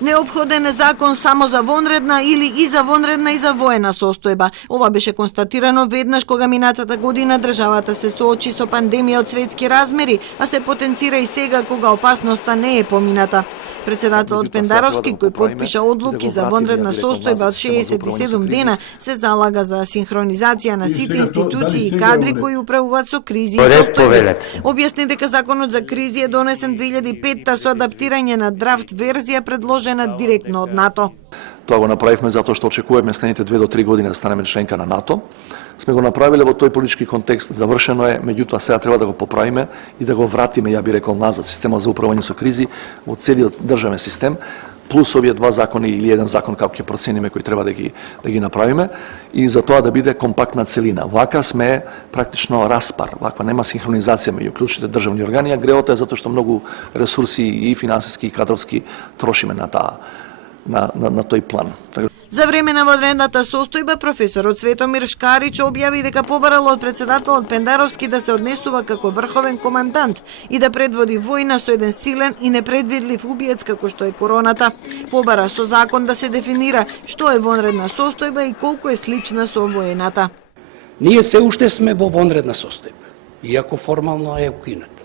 Неопходен е закон само за вонредна или и за вонредна и за воена состојба. Ова беше констатирано веднаш кога минатата година државата се соочи со пандемија од светски размери, а се потенцира и сега кога опасноста не е помината. Председателот Пендаровски, кој потпиша одлуки за вонредна состојба од 67 дена, се залага за синхронизација на сите институции и кадри кои управуваат со кризи и состојби. Објасни дека законот за кризи е донесен 2005 со адаптирање на драфт верзија предложена директно од НАТО. Тоа го направивме затоа што очекуваме следните 2 до 3 години да станеме членка на НАТО. Сме го направиле во тој политички контекст, завршено е, меѓутоа сега треба да го поправиме и да го вратиме, ја би рекол, назад системот за управување со кризи во целиот државен систем, плюс овие 2 закони или 1 закон како ќе процениме кои треба да ги направиме и за тоа да биде компактна целина. Вака сме практично распар, ваква нема синхронизација меѓу клучните државни органи, а греото е затоа што многу ресурси и финансиски и кадровски трошиме на тој план. За време на вонредната состојба, професорот Светомир Шкарич објави дека побарал од председателот Пендаровски да се однесува како врховен командант и да предводи војна со еден силен и непредвидлив убиец како што е короната. Побара со закон да се дефинира што е вонредна состојба и колку е слична со воената. Ние се уште сме во вонредна состојба, иако формално е укината.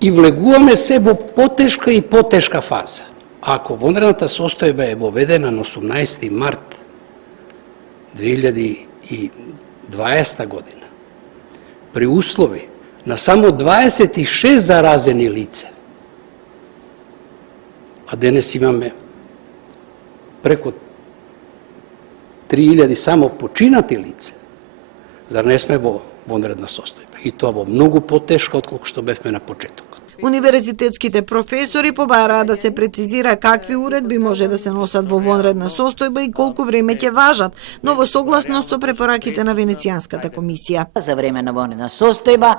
И влегуваме се во потешка и потешка фаза. Ако вонредната состојба е воведена на 18 март 2020 година, при услови на само 26 заразени лица, а денес имаме преку 3000 само починати лица, зар не сме во вонредна состојба? И тоа во многу потешко отколку што бевме на почеток. Универзитетските професори побараа да се прецизира какви уредби може да се носат во вонредна состојба и колку време ќе важат, но во согласност со препораките на Венецијанската комисија. За време на вонредна состојба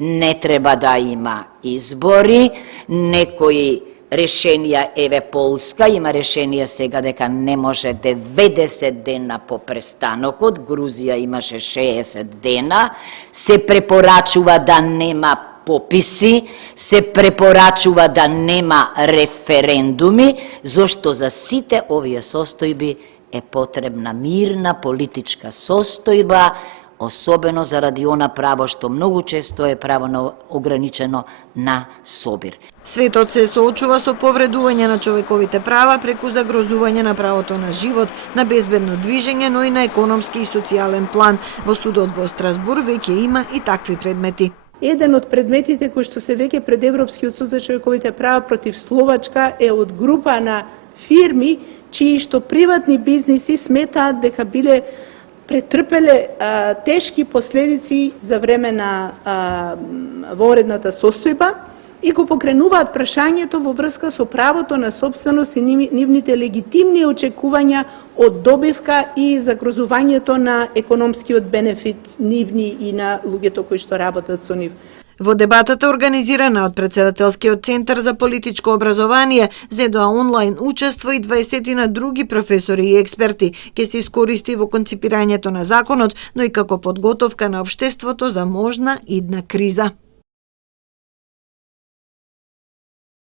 не треба да има избори, некои решенија, еве Полска има решение сега дека не може 90 дена по престанокот, Грузија имаше 60 дена, се препорачува да нема пописи, се препорачува да нема референдуми, зашто за сите овие состојби е потребна мирна политичка состојба, особено заради она право што многу често е право на ограничено на собир. Светот се соочува со повредување на човековите права преку загрозување на правото на живот, на безбедно движење, но и на економски и социјален план. Во судот во Страсбур веќе има и такви предмети. Еден од предметите кои што се веќе пред Европскиот суд за човековите права против Словачка е од група на фирми чии што приватни бизниси сметаат дека биле претрпеле тешки последици за време на вонредната состојба и го покренуваат прашањето во врска со правото на собственост и нивните легитимни очекувања од добивка и загрозувањето на економскиот бенефит нивни и на луѓето кои што работат со нив. Во дебатата организирана од Председателскиот центар за политичко образование, зедоа онлайн учество и 20 на други професори и експерти, ќе се искористи во конципирањето на законот, но и како подготовка на општеството за можна идна криза.